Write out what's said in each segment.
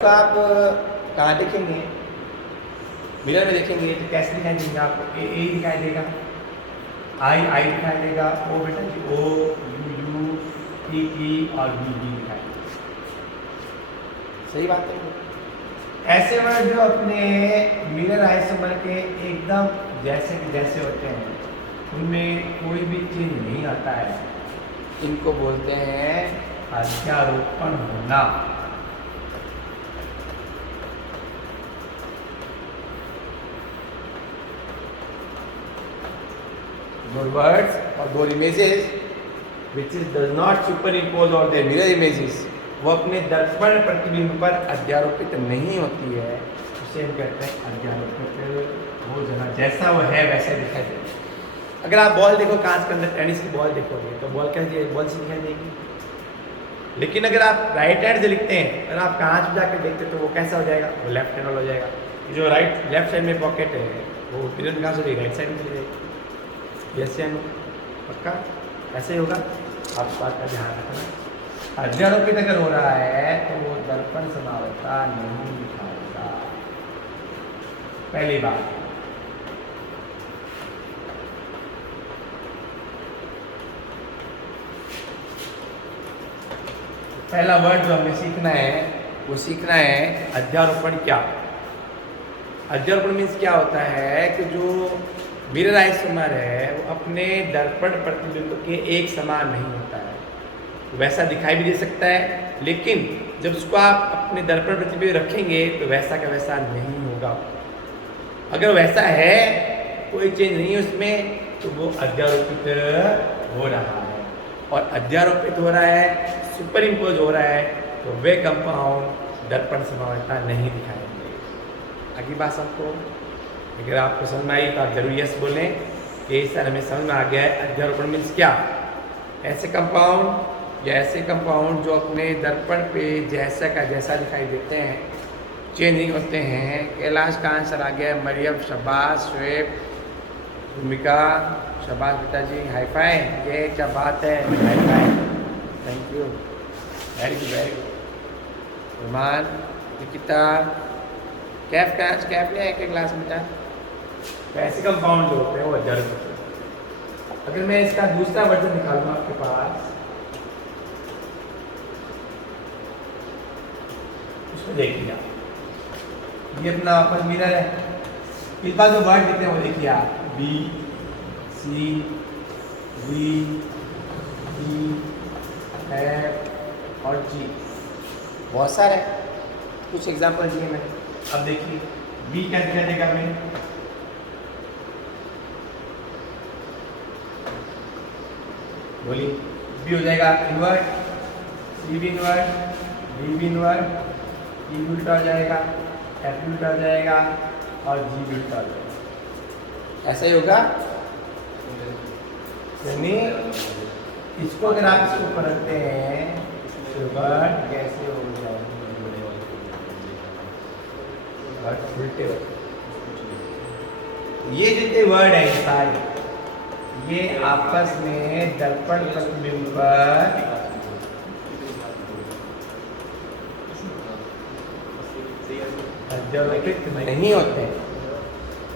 तो आप कहाँ देखेंगे? मिरर में देखेंगे तो कैसे दिखाई देंगे आपको? ए दिखाई देगा, आई दिखाई देगा, ओ बेटा जी ओ, यू ई और बी दिखाई देगा। सही बात है। ऐसे वर्ड जो अपने मिरर आइसोमर के एकदम जैसे के जैसे होते हैं, उनमें कोई भी चेंज नहीं आता है, इनको बोलते हैं अध्यारोपण होना। Those words or those images which does not superimpose on their mirror images, वो अपने दर्पण प्रतिबिंब पर अध्यारोपित नहीं होती है, उसे हम कहते हैं अध्यारोपित हो जाना। जैसा वो है वैसे दिखाई देगा। अगर आप बॉल देखो कांच के अंदर, टेनिस की बॉल देखोगे तो बॉल कैसी बॉल से दिखाई देगी। लेकिन अगर आप राइट हैंड से लिखते हैं, अगर आप कांच में जाकर देखते तो वो कैसा हो जाएगा? वो लेफ्ट हैंड वाला हो जाएगा। जो लेफ्ट साइड में पॉकेट है वो मिरर में कहाँ से जाएगी? राइट साइड में चली जाएगी। यस या नो? पक्का ऐसे ही होगा। आप इस बात का ध्यान रखना। अध्यारोपित अगर हो रहा है तो वो दर्पण समावता नहीं दिखाएगा। पहली बात। पहला वर्ड जो हमें सीखना है वो सीखना है अध्यारोपण क्या। अध्यारोपण मीन्स क्या होता है कि जो मिरर आइसोमर है वो अपने दर्पण प्रतिबिंब के एक समान नहीं होता है। वैसा दिखाई भी दे सकता है, लेकिन जब उसको आप अपने दर्पण प्रतिबिंब रखेंगे तो वैसा का वैसा नहीं होगा। अगर वैसा है, कोई चेंज नहीं है उसमें, तो वो अध्यारोपित हो रहा है। और अध्यारोपित हो रहा है, सुपर इम्पोज हो रहा है, तो वे कंपाउंड दर्पण समावता नहीं दिखाएंगे। आगे बात सबको अगर आपको समझ में आई तो आप जरूर यस बोलें कि सर हमें समझ में आ गया है। अध्यारोपण मीन्स क्या? ऐसे कंपाउंड या ऐसे कंपाउंड जो अपने दर्पण पे जैसा का जैसा दिखाई देते हैं, चेंज नहीं होते हैं। कैलाश का आंसर आ गया है मरियम। शाबाश शुएब, भूमिका शाबाश बेटा जी, हाई फाई। ये क्या बात है, high five, thank you, very good very good. Ruman, Nikita, Kaif का कैफ लिया एक क्लास में बेटा। तो ऐसे कंपाउंड जो होते हैं वो अध्यारोपित होते हैं। अगर मैं इसका दूसरा वर्जन निकालूंगा आपके पास, उसमें देखिए आप, ये अपना अपन मिरर है। इस बार जो वर्ड लिखते हैं वो देखिए आप, B C D E F और जी, बहुत सारे कुछ एग्जाम्पल दिए मैंने। अब देखिए बी क्या दिखाई देगा हमें? बोलिए। बी हो जाएगा इनवर्ट, सी भी इनवर्ट, डी भी इनवर्ट, ई भी उल्टा हो जाएगा, एफ भी उल्टा हो जाएगा और जी भी उल्टा हो जाएगा। ऐसा ही होगा। यानी इसको अगर आप इसको ऊपर रखते हैं तो वर्ड कैसे हो जाएगा? उल्टे। ये जितने वर्ड है सारे, ये आपस में दर्पण प्रतिबिंब पर अध्यारोपित नहीं होते।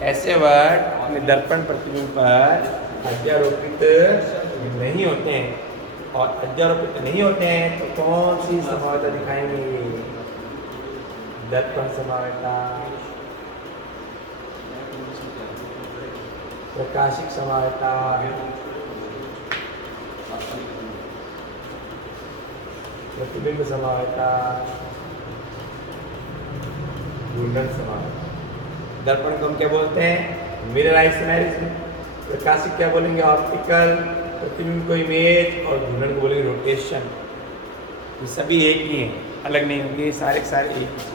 ऐसे वर्ड अपने दर्पण प्रतिबिंब पर अध्यारोपित नहीं होते हैं। और अध्यारोपित नहीं होते हैं तो कौन सी समावता दिखाएंगे? दर्पण समावता, प्रकाशिक समावता, प्रतिबिंब समावता, घूर्णन समावता। दर्पण को हम क्या बोलते हैं? Mirror isomerism. प्रकाशिक क्या बोलेंगे? ऑप्टिकल। प्रतिबिंब को इमेज और घूर्णन को बोलेंगे रोटेशन। ये सभी एक ही हैं, अलग नहीं होंगे, सारे के सारे एक ही।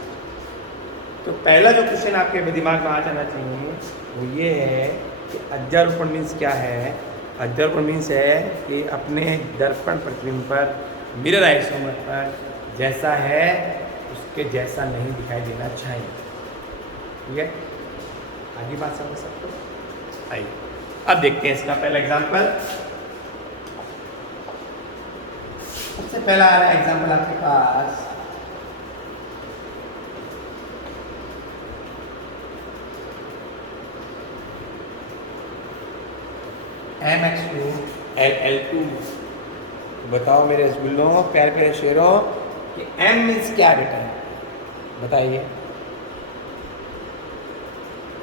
तो पहला जो क्वेश्चन आपके दिमाग में आ जाना चाहिए वो ये है कि अध्यारोपण मीन्स क्या है? अध्यारोपण मीन्स है कि अपने दर्पण प्रतिबिंब पर मिरर आइसोमर पर जैसा है उसके जैसा नहीं दिखाई देना चाहिए। ठीक है, आगे बात समझ सकते हो? आइए अब देखते हैं इसका पहला एग्जाम्पल। सबसे पहला आ रहा है एग्जाम्पल आपके पास, MX2 LL2। तो बताओ मेरे रसगुल्लों, प्यारे प्यारे शेरों, कि M मीन्स क्या बेटा? बताइए,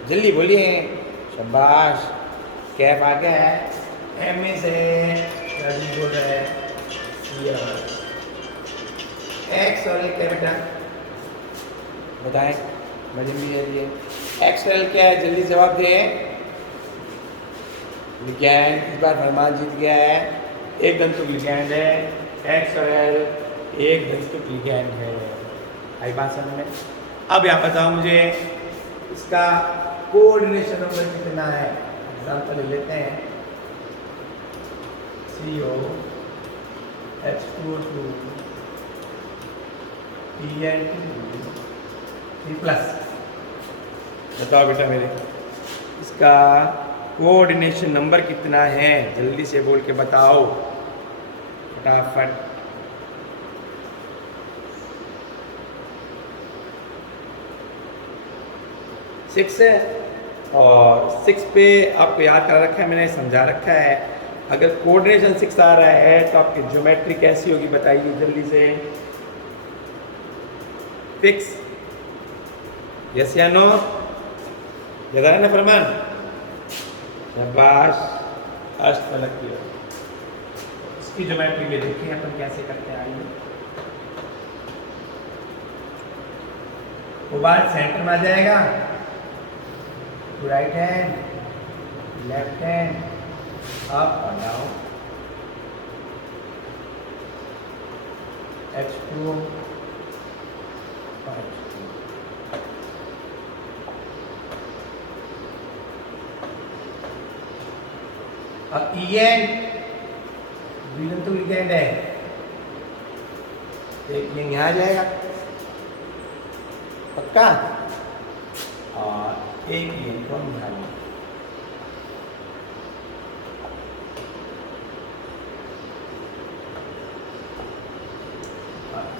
जल्दी बोलिए। शाबाश, कैफ आ गया है। M मीन्स जल्दी बोल रहा है। X और L क्या बेटा? बताएं, मैं जल्दी दे दिए। X और L क्या है? जल्दी जवाब दें। लिगैंड, इस बार फरमान जीत गया है। एक दंतुक लिगैंड है। X और L एक दंतुक लिगैंड है। आई बात समझ में? अब यहाँ बताओ मुझे इसका कोऑर्डिनेशन नंबर कितना है? एग्जाम्पल ले लेते हैं। CO H2O2 PN2 3+। बताओ बेटा मेरे, इसका कोऑर्डिनेशन नंबर कितना है? जल्दी से बोल के बताओ फटाफट। सिक्स है, और 6 पे आपको याद कर रखा है, मैंने समझा रखा है। अगर कोऑर्डिनेशन 6 आ रहा है तो आपकी ज्योमेट्री कैसी होगी बताइए जल्दी से। फिक्स, यस या नो? याद है ना फरमान? शाबाश, अष्टफलक की। इसकी ज्योमेट्री में देखिए अपन कैसे करते हैं। आइए, वो बात सेंटर में आ जाएगा। Right hand, left hand, up और डाउन। H2 अब EN तो लिगेंड है, एक ये यहाँ आ जाएगा पक्का, और एक ये को यहाँ आएगा।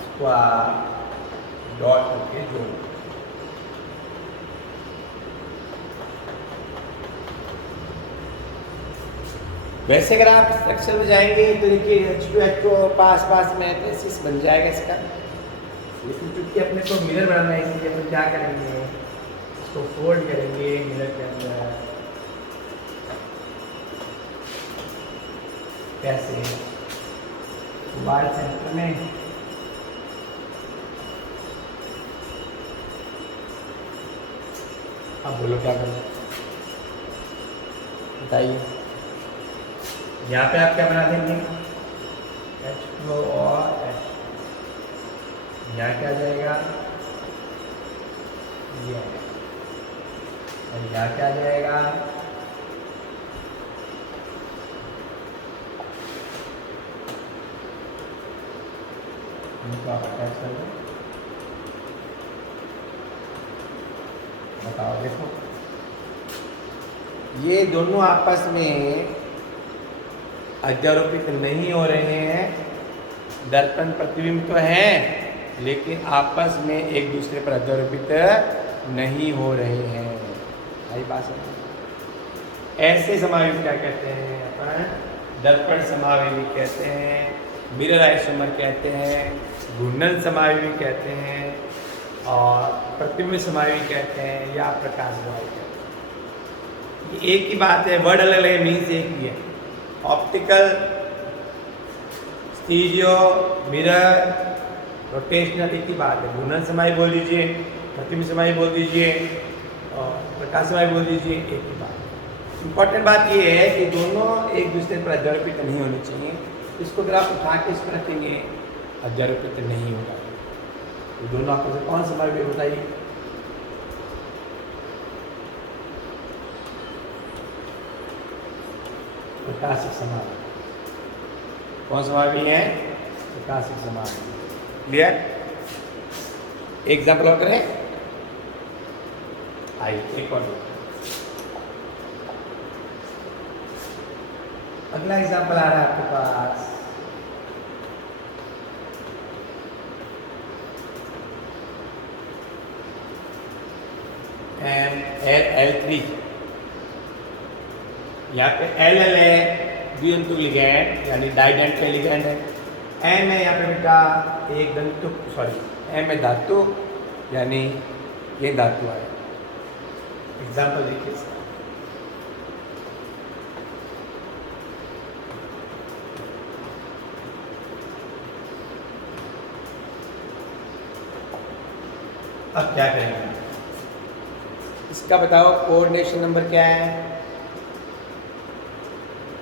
इसको डॉट करके जोड़। वैसे अगर आप स्ट्रक्चर में जाएंगे तो देखिए H2 पास पास में एसिस बन जाएगा इसका। लेकिन चूंकि अपने को मिरर बनाना है इसलिए अपन क्या करेंगे, इसको फोल्ड करेंगे मिरर के अंदर। कैसे? वाई सेंटर में अब बोलो क्या करना बताइए। यहाँ पे आप क्या बना देंगे? H2 और H, यहाँ क्या जाएगा? ये, और यहाँ क्या जाएगा? इनको आप अटैच कर दो। बताओ, देखो ये दोनों आपस में अध्यारोपित नहीं हो रहे हैं। दर्पण प्रतिबिंब तो हैं लेकिन आपस में एक दूसरे पर अध्यारोपित नहीं हो रहे हैं। आई बात समझ? ऐसे समावेश क्या कहते हैं अपन? दर्पण समावेशी कहते हैं, मिरर आइसोमर कहते हैं, घूर्णन समावेशी कहते हैं, और प्रतिबिंब समावेशी कहते हैं, या प्रकाश समावेशी कहते हैं। ये एक ही बात है, वर्ड अलग अलग मीन्स एक ही है। ऑप्टिकल, स्टीरियो, मिरर, रोटेशनल एक ही बात है। घूर्णन समावेशी बोल दीजिए, प्रतिबिंब समावेशी बोल दीजिए, और प्रकाश समावेशी बोल दीजिए, एक ही बात। इम्पॉर्टेंट बात ये है कि दोनों एक दूसरे पर अध्यारोपित नहीं होने चाहिए। इसको अगर आप उठा के इस पर रखेंगे अध्यारोपित नहीं होगा। तो दोनों आपस में कौन समावेशी बताइए? प्रकाशिक समावेशी। कौन समावेशी है? प्रकाशिक समावेशी। क्लियर? एग्जाम्पल और करें। आइए एक और अगला एग्जाम्पल आ रहा है आपके पास। L3 यहाँ पे एल एल है द्विअंतुक लिगैंड यानी डाइडेंटल लिगैंड है। एम है यहाँ पे बेटा एक दंतुक, सॉरी एम है धातु यानी ये धातु है। एग्जाम्पल देखिए इसका। अब क्या करेंगे इसका बताओ, कोऑर्डिनेशन नंबर क्या है?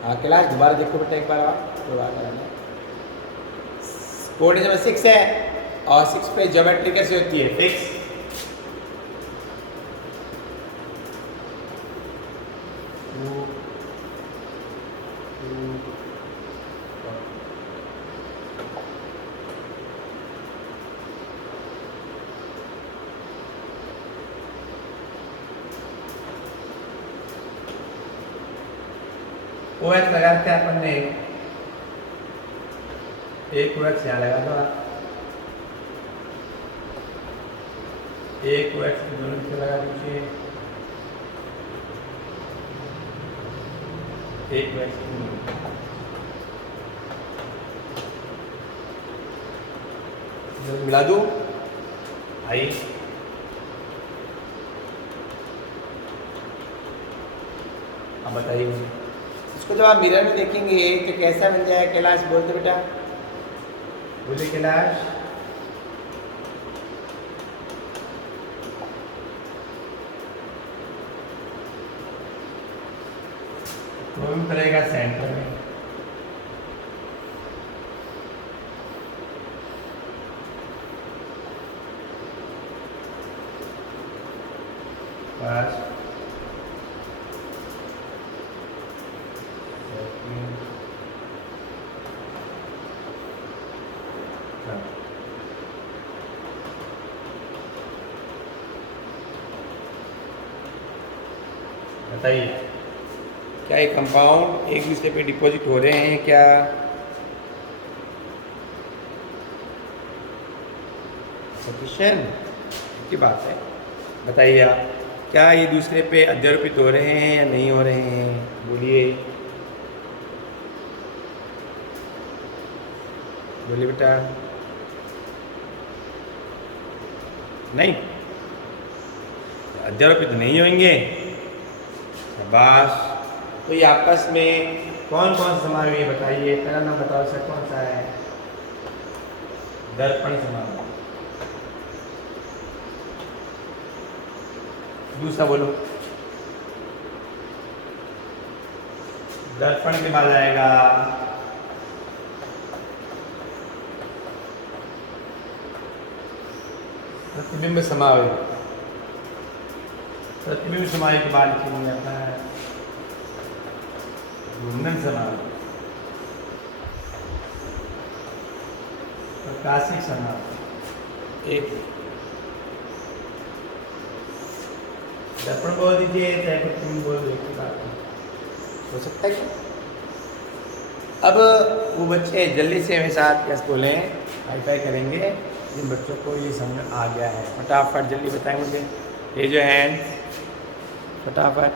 हाँ क्लास दोबारा देखो बेटा एक बार आप दोबारा। कोऑर्डिनेशन नंबर 6 है और 6 पे ज्योमेट्री कैसे होती है? फिक्स। OX लगाते हैं अपन ने, एक OX यहाँ लगा दो आप, एक OX की दोनों नीचे लगा दीजिए, एक OX की मिला दो। आई अब बताइए इसको जब आप मिरर में देखेंगे तो कैसा बन जाए? कैलाश बोलते बेटा, बोले कैलाश। तो भी करेगा सेंटर में, बस बताइए क्या ये कंपाउंड एक दूसरे पे डिपॉजिट हो रहे हैं क्या? सफिशिएंट की बात है। बताइए आप, क्या ये दूसरे पे अध्यारोपित हो रहे हैं या नहीं हो रहे हैं? बोलिए बोलिए बेटा। नहीं, अध्यारोपित नहीं होंगे। बस तो ये आपस में कौन कौन से समारोह है बताइए? पहला नाम बताओ सर, कौन सा है? दर्पण समारोह। दूसरा बोलो। दर्पण के बाद आएगा प्रतिबिंब समारोह। प्रतिबिंब समारोह के बाद चीन आता है घूर्णन समारोह, प्रकाशिक समारोह। एक दर्पण बोल दीजिए चाहे प्रतिबिंब बोल दीजिए, बात हो सकता है। अब वो बच्चे जल्दी से मेरे साथ कैसे बोलें, हाई-फाई करेंगे जिन बच्चों को ये समझ आ गया है। फटाफट जल्दी बताएं मुझे, ये जो हैंड फटाफट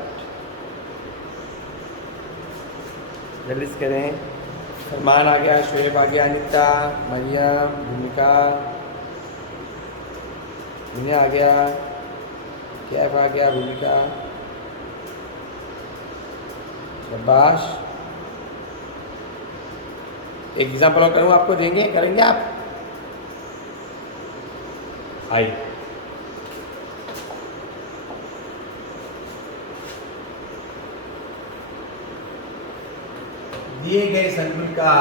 जल्दी से करें। सलमान आ गया, शोएब आ गया, अनिता, मरियम, भूमिका, दुनिया आ गया, कैफ आ गया, भूमिका, शाबाश। एक एग्जाम्पल और करूँ आपको, देंगे करेंगे आप? आई दिए गए संकुल का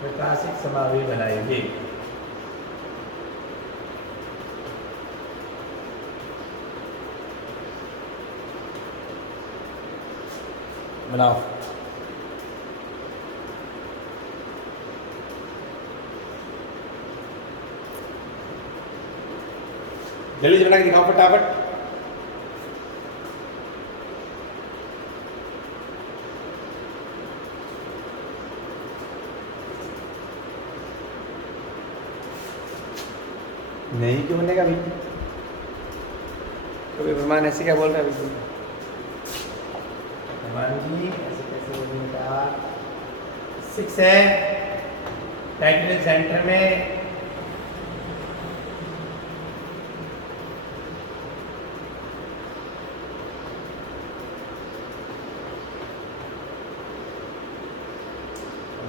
प्रकाशिक समारोह बनाएंगे। बनाओ। जल्दी से बना के दिखाओ फटाफट। नहीं क्यों बनेगा भाई? तो भगवान ऐसे क्या बोल रहा है बिल्कुल? वन जी, ऐसे कैसे हो बेटा? 6 है टाइटल सेंटर में।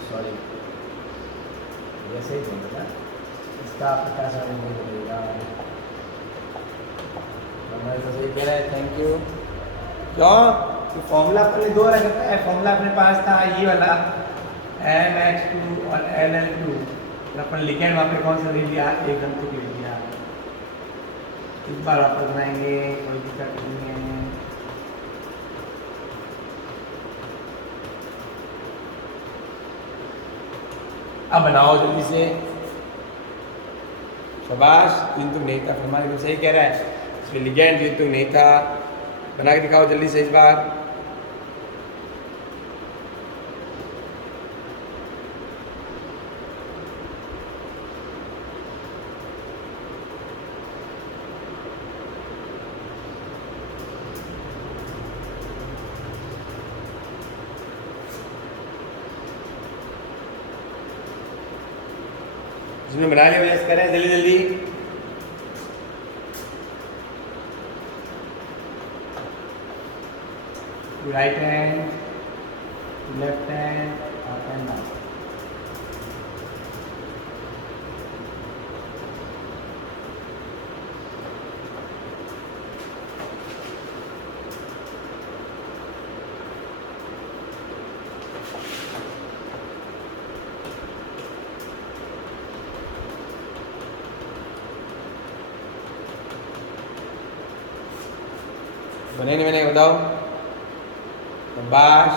सॉरी, ऐसे ही बोल ना, इसका आपका क्या सॉरी नहीं बोलेगा। तो सही कह रहा है, थैंक यू। क्यों? तो फॉर्मूला अपने दो रखा है, फॉर्मूला अपने पास था ये वाला MX2 और LL2, तो अपन लिखे वहाँ पे कौन सा ले लिया, एक घंटे के ले लिया। इस बार वापस बनाएंगे, कोई दिक्कत नहीं है। अब बनाओ जल्दी से, शाबाश। तीन तुम नहीं था, फरमान तो सही कह रहा है, इसमें लिगेंड ये तुम नहीं था। बना के दिखाओ जल्दी से इस बार। जिसमें बना लिया वजह करें जल्दी जल्दी। Right hand, left hand, up and down. बने नहीं बने बताओ। शाबाश।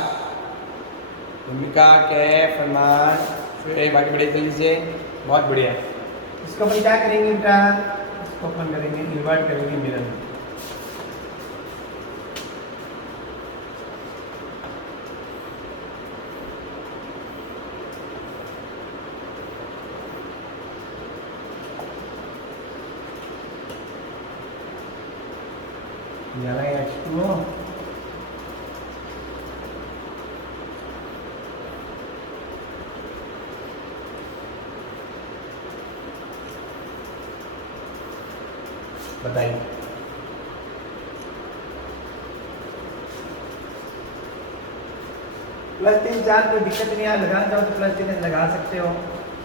भूमिका, कैफ, फरमान, फिर बाकी बड़े जल्दी से, बहुत बढ़िया। इसको अपन क्या करेंगे बेटा? इसको अपन करेंगे इन्वर्ट करेंगे मिरर में। H2O, बताइए। प्लस 3 चार्ज कोई दिक्कत नहीं है, लगाना चाहो तो प्लस 3 लगा सकते हो।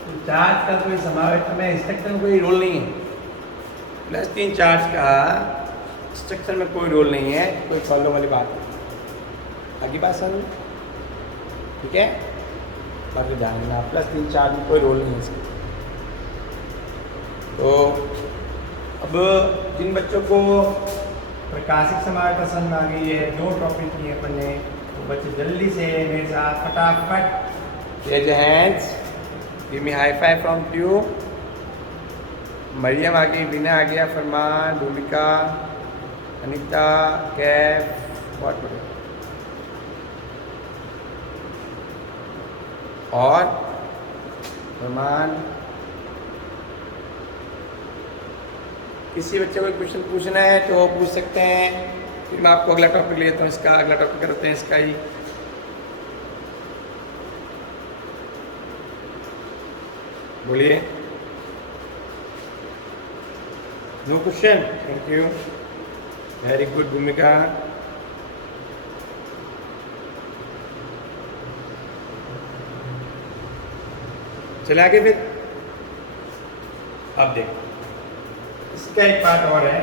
तो चार्ज का कोई समावेश में स्ट्रक्चर में कोई रोल नहीं है। प्लस 3 चार्ज का स्ट्रक्चर में कोई रोल नहीं है, कोई फॉलो वाली बात नहीं। आगे बात सर, ठीक है? बाकी ध्यान देना, प्लस 3 चार्ज में कोई रोल नहीं है इसका। तो अब जिन बच्चों को प्रकाशिक समाज पसंद आ गई है, 2 टॉपिक किए अपन ने, तो बच्चे जल्दी से मेरे साथ फटाफट raise hands, give me high five from you. Mariam आ गई, बीना आ गया, फरमान, भूमिका, अनीता, कैफ, बहुत बढ़िया। और फरमान, किसी बच्चे को क्वेश्चन पूछना है तो पूछ सकते हैं, फिर मैं आपको अगला टॉपिक ले लेता हूँ इसका। अगला टॉपिक करते हैं इसका ही। बोलिए। No question, thank you, very good Bhumika. चले आगे फिर। अब देखो इसका एक पार्ट और है।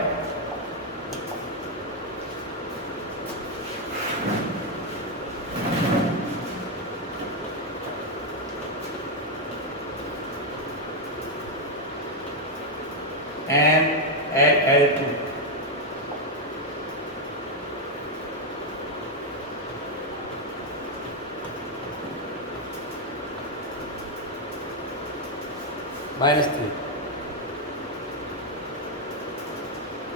MLL2, -3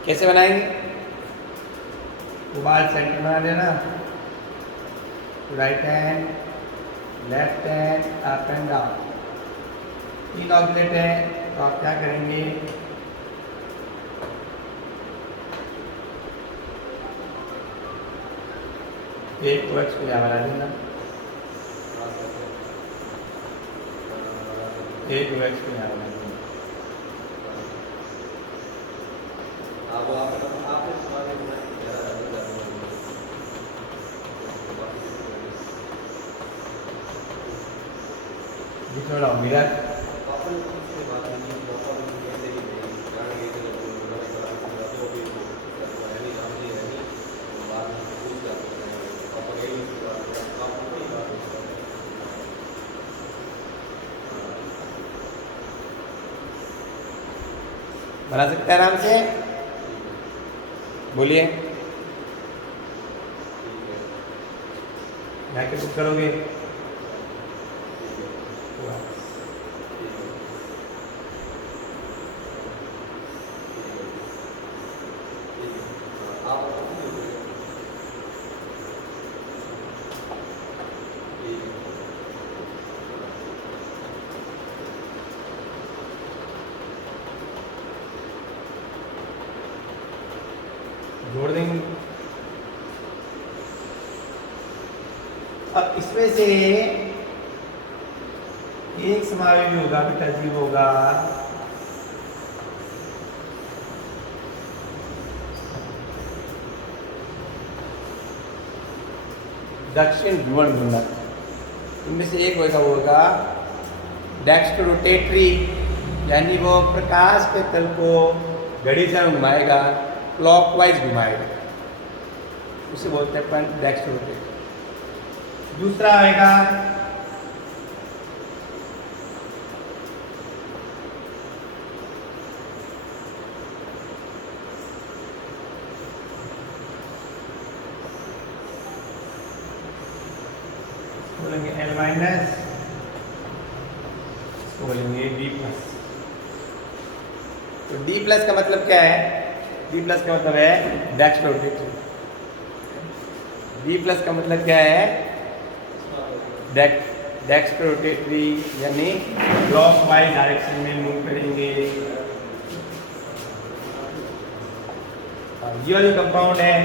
कैसे बनाएंगे? उबाल सेंटर बना देना, right hand, left hand, up and down. 3 object है, तो आप क्या करेंगे? एक OH को यहाँ बना देना, एक OH को यहाँ बना देना। जी थोड़ा मिरर बना सकते हैं आराम से, बोलिए यहाँ के बुक करोगे। जोड़ देंगे। अब इसमें से एक समावेशी होगा, बेटा जीव होगा दक्षिण ध्रुवण घूर्णक। इनमें से एक होगा डेक्स्ट्रो रोटेटरी, यानी वो प्रकाश के तल को घड़ी से घुमाएगा, क्लॉकवाइज घुमाएगा, उसे बोलते हैं अपन डेक्स्ट्रो रोटेटरी। दूसरा आएगा बोलेंगे L माइनस, बोलेंगे D प्लस। तो D प्लस का मतलब क्या है? D प्लस का मतलब है डेक्स्ट्रो रोटेटरी। D प्लस का मतलब क्या है? डेक्स्ट्रो रोटेटरी, यानी क्लॉकवाइज डायरेक्शन में मूव करेंगे। ये जो कंपाउंड है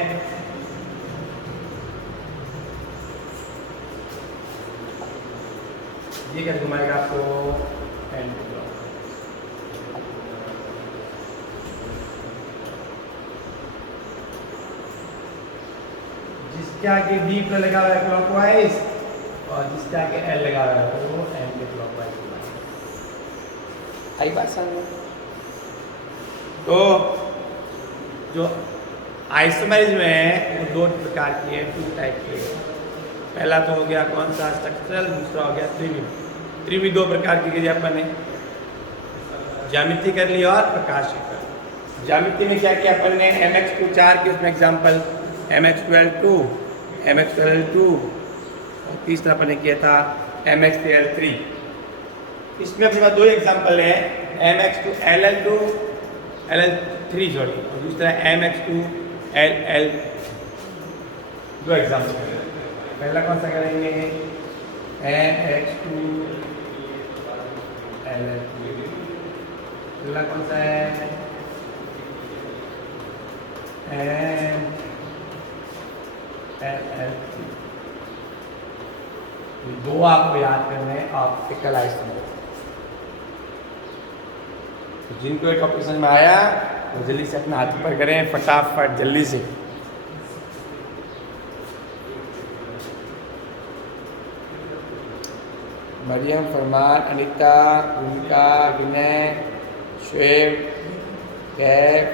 ये कैसे घुमाएगा आपको? Anti clock. जिसके आगे D पर लगा हुआ है क्लॉकवाइज और जिसके आगे L लगा हुआ है वो एंटी क्लॉकवाइज घुमाएगा। आई बात समझ में? तो जो आइसोमेरिज्म है वो दो प्रकार की है, टू टाइप की है। पहला तो हो गया कौन सा? स्ट्रक्चरल। दूसरा हो गया त्रिविध। त्रिविध दो प्रकार की गई अपन ने, ज्यामिति कर ली और प्रकाशीय कर ली। ज्यामिति में क्या किया अपन ने? MX2 4 के उसमें एग्जाम्पल MX12 2, MX12 2 और तीसरा अपन ने किया था MX13 3। इसमें अपने पास दो एग्जाम्पल है, MX2 LL2 LL3 सॉरी, और दूसरा MX2 LL। दो एग्जाम्पल। पहला कौन सा करेंगे? MX2 LL3। पहला कौन सा है? LL3। दो आपको याद करने हैं ऑप्टिकल आइसोमेर। तो जिनको ये टॉपिक समझ में आया वो जल्दी से अपना हाथ पर करें, फटाफट जल्दी से। मरियम, फरमान, अनिता, भूमिका, विनय, श्वेव, कैफ,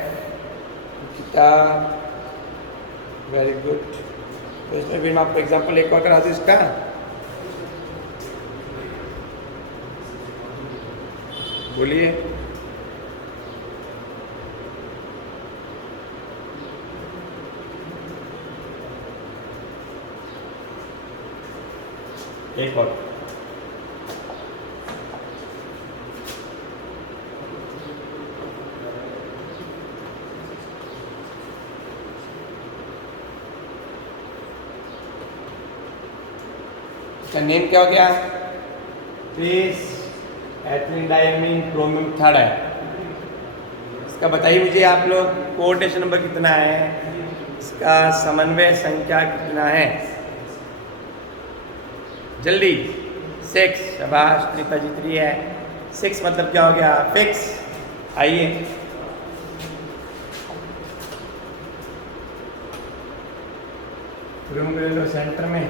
निकिता, वेरी गुड। तो इसमें भी मैं आपको एग्जाम्पल एक और करा दूँ इसका। बोलिए। एक और इसका नेम क्या हो गया? Trace ethylene diamine chromium third है। इसका बताइए मुझे आप लोग, कोऑर्डिनेशन नंबर कितना है, इसका समन्वय संख्या कितना है? जल्दी। 6, शाबाश, त्रिता जीत रही है। 6 मतलब क्या हो गया? फिक्स। आइए, रूम ले लो सेंटर में।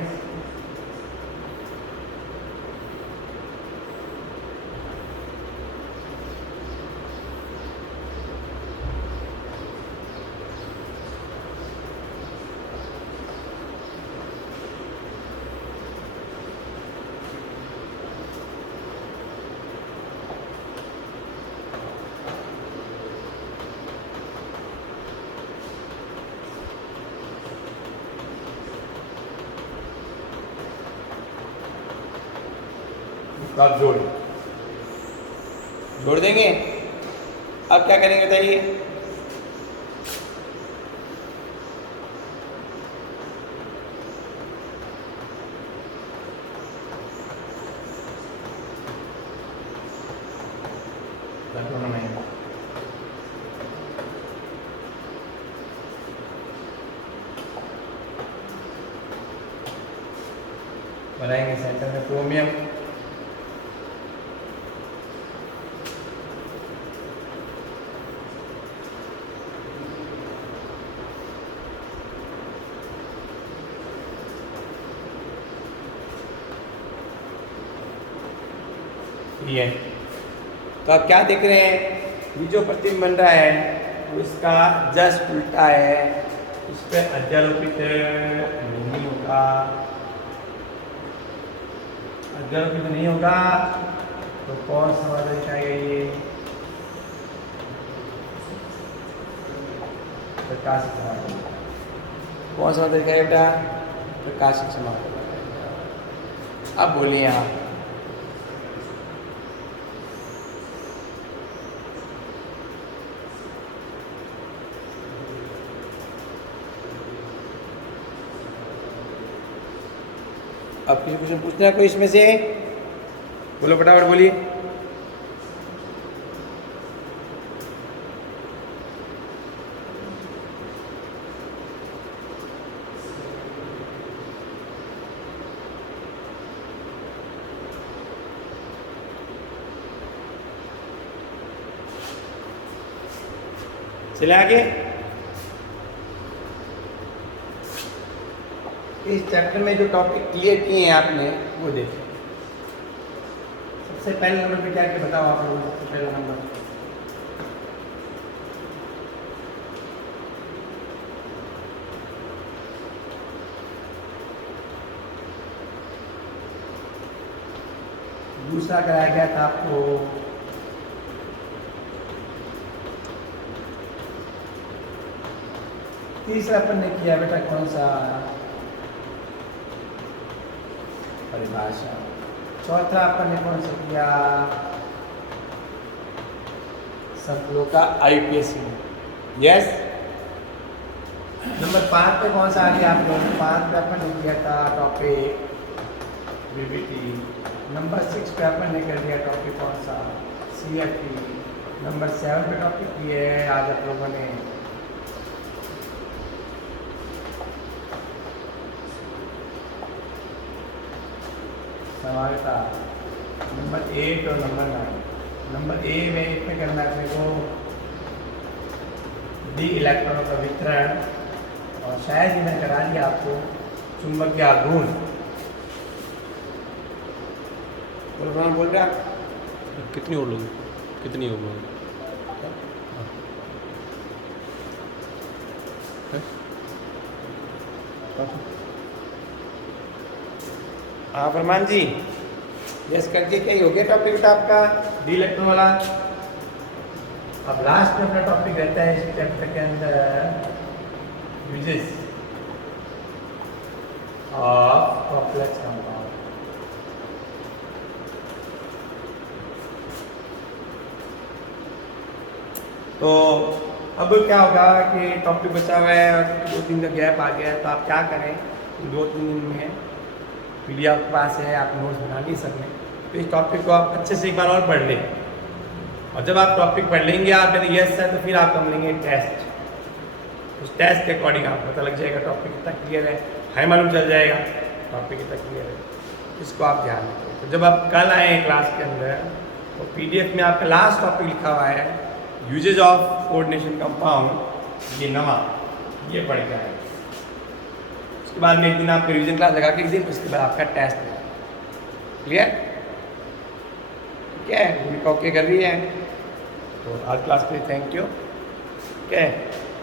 आप जोड़ देंगे। अब क्या करेंगे बताइए? बनाएंगे सेंटर में क्रोमियम। ये तो आप क्या देख रहे हैं? ये जो प्रतिबिंब बन रहा है वो इसका जस्ट उल्टा है। इस पर अध्यारोपित नहीं होगा, अध्यारोपित नहीं होगा तो कौन सा वाला दिखाएगा? ये प्रकाशिक समाकल। कौन सा वाला दिखाएगा बेटा? प्रकाशिक समाकल। अब बोलिए आप। अब किसी क्वेश्चन पूछना है कोई इसमें से? बोलो फटाफट बोलिए। चले आगे। इस चैप्टर में जो टॉपिक क्लियर किए हैं आपने वो देखिए। सबसे पहले नंबर पे क्या क्या बताओ आप लोगों को? सबसे पहला नंबर दूसरा कराया गया था आपको तीसरा अपन ने किया बेटा कौन सा? परिभाषा। चौथा अपन ने कौन सा किया? संकुलों का आईपीएस में। यस। नंबर 5 पे कौन सा आ गया आप लोग? 5 पे अपन ने किया था टॉपिक बीबीटी। नंबर 6 पे अपन ने कर दिया टॉपिक कौन सा? सीएफटी। नंबर 7 पे टॉपिक किए है आज आप लोगों ने समानता। नंबर 8 और नंबर 9। नंबर ए में इसमें करना है अपने को डी इलेक्ट्रॉनों का वितरण, और शायद ही मैं करा दिया आपको चुंबकीय आघूर्ण। बोल रहे आप? कितनी और लोगे? कितनी और लोगे? हाँ फरमान जी, यस करके क्या ही हो गया टॉपिक था आपका डी इलेक्ट्रॉन वाला। अब लास्ट में अपना टॉपिक रहता है इस चैप्टर के अंदर यूजेस ऑफ कॉम्प्लेक्स कंपाउंड। तो अब क्या होगा कि टॉपिक बचा हुआ है और 2-3 का गैप आ गया है, तो आप क्या करें 2-3 दिन में पीडीएफ आपके पास है, आप नोट्स बना नहीं सकते, तो इस टॉपिक को आप अच्छे से एक बार और पढ़ लें। और जब आप टॉपिक पढ़ लेंगे आप यदि यस है तो फिर आप हम लेंगे टेस्ट। उस टेस्ट के अकॉर्डिंग आपको पता लग जाएगा टॉपिक कितना क्लियर है, हमें मालूम चल जाएगा टॉपिक कितना क्लियर है। इसको आप ध्यान रखें। तो जब आप कल आए क्लास के अंदर तो PDF में आपका लास्ट टॉपिक लिखा हुआ है यूजेज ऑफ कोऑर्डिनेशन कंपाउंड, ये नवा ये पढ़ के आए। उसके बाद में एक दिन आपका रिवीजन क्लास लगा के एक दिन, उसके बाद आपका टेस्ट है। क्लियर? क्या है भूमिका ओके कर रही है? तो आज क्लास के लिए थैंक यू। क्या है